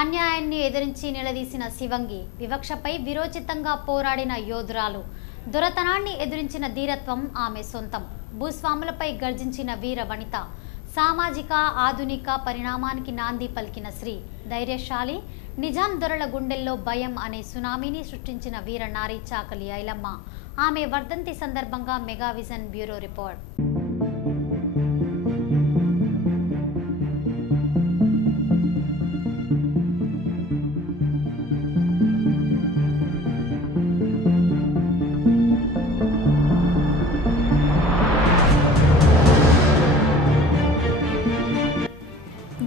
అన్యాయాన్ని ఎదిరించి నిలదీసిన శివంగి, వివక్షపై విరోచితంగా పోరాడిన యోధురాలు, దొరతనాన్ని ఎదిరించిన ధీరత్వం ఆమె సొంతం. భూస్వాములపై గర్జించిన వీర వనిత, సామాజిక ఆధునిక పరిణామానికి నాంది పలికిన శ్రీ, ధైర్యశాలి, నిజాం దొరల గుండెల్లో భయం అనే సునామీని సృష్టించిన వీర నారి చాకలి ఐలమ్మ. ఆమె వర్ధంతి సందర్భంగా మెగా విజన్ బ్యూరో రిపోర్ట్.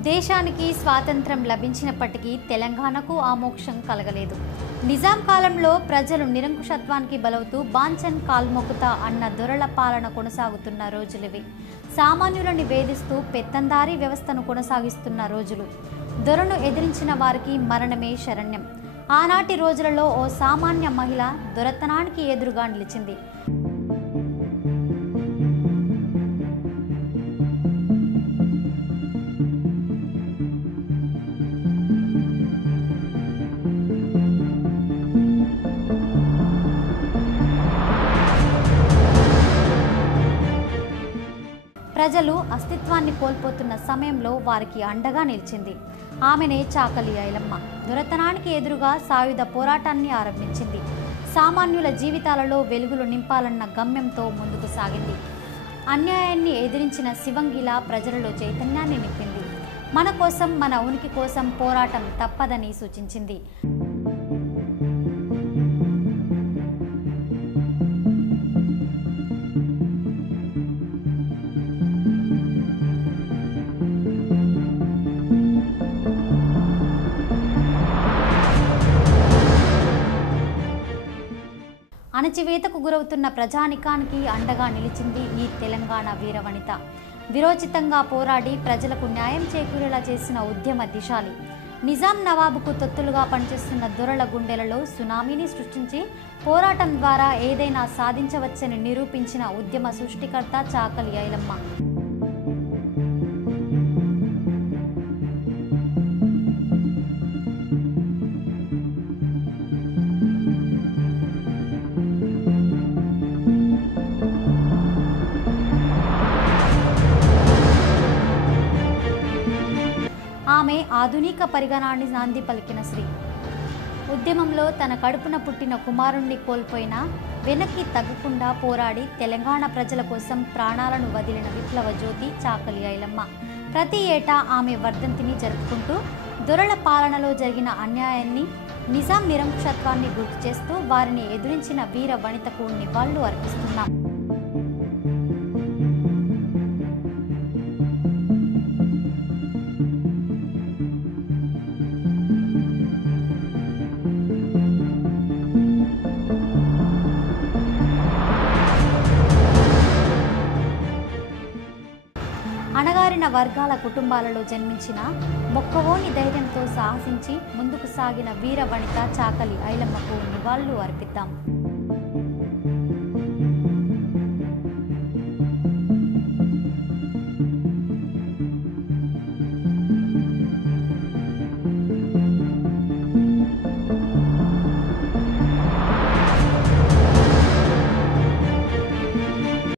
దేశానికి స్వాతంత్రం లభించినప్పటికీ తెలంగాణకు ఆ మోక్షం కలగలేదు. నిజాం కాలంలో ప్రజలు నిరంకుశత్వానికి బలవుతూ బాంఛన్ కాల్మొక్కుతా అన్న దొరల పాలన కొనసాగుతున్న రోజులివి. సామాన్యులని వేధిస్తూ పెత్తందారీ వ్యవస్థను కొనసాగిస్తున్న రోజులు. దొరను ఎదిరించిన వారికి మరణమే శరణ్యం. ఆనాటి రోజులలో ఓ సామాన్య మహిళ దొరతనానికి ఎదురుగా నిలిచింది. ప్రజలు అస్తిత్వాన్ని కోల్పోతున్న సమయంలో వారికి అండగా నిలిచింది. ఆమెనే చాకలి ఐలమ్మ. దొరతనానికి ఎదురుగా సాయుధ పోరాటాన్ని ఆరంభించింది. సామాన్యుల జీవితాలలో వెలుగులు నింపాలన్న గమ్యంతో ముందుకు సాగింది. అన్యాయాన్ని ఎదిరించిన శివంగిలా ప్రజలలో చైతన్యాన్ని నింపింది. మన కోసం, మన ఉనికి కోసం పోరాటం తప్పదని సూచించింది. అణచివేతకు గురవుతున్న ప్రజానికానికి అండగా నిలిచింది ఈ తెలంగాణ వీరవనిత. విరోచితంగా పోరాడి ప్రజలకు న్యాయం చేకూరేలా చేసిన ఉద్యమ దిశాలి. నిజాం నవాబుకు తొత్తులుగా పనిచేస్తున్న దొరల గుండెలలో సునామీని సృష్టించి పోరాటం ద్వారా ఏదైనా సాధించవచ్చని నిరూపించిన ఉద్యమ సృష్టికర్త చాకలి ఐలమ్మ. ఆమె ఆధునిక పరిగణాన్ని నాంది పలికిన శ్రీ. ఉద్యమంలో తన కడుపున పుట్టిన కుమారుణ్ణి కోల్పోయినా వెనక్కి తగ్గకుండా పోరాడి తెలంగాణ ప్రజల కోసం ప్రాణాలను వదిలిన విప్లవ జ్యోతి చాకలి ఐలమ్మ. ప్రతి ఏటా ఆమె వర్ధంతిని జరుపుకుంటూ దొరల పాలనలో జరిగిన అన్యాయాన్ని, నిజాం నిరంకుశత్వాన్ని గుర్తు చేస్తూ వారిని ఎదురించిన వీర వనితకు నివాళులు అర్పిస్తున్నాం. అణగారిన వర్గాల కుటుంబాలలో జన్మించిన, మొక్కవోని ధైర్యంతో సాహసించి ముందుకు సాగిన వీర వనిత చాకలి ఐలమ్మకు నివాళులు అర్పిద్దాం.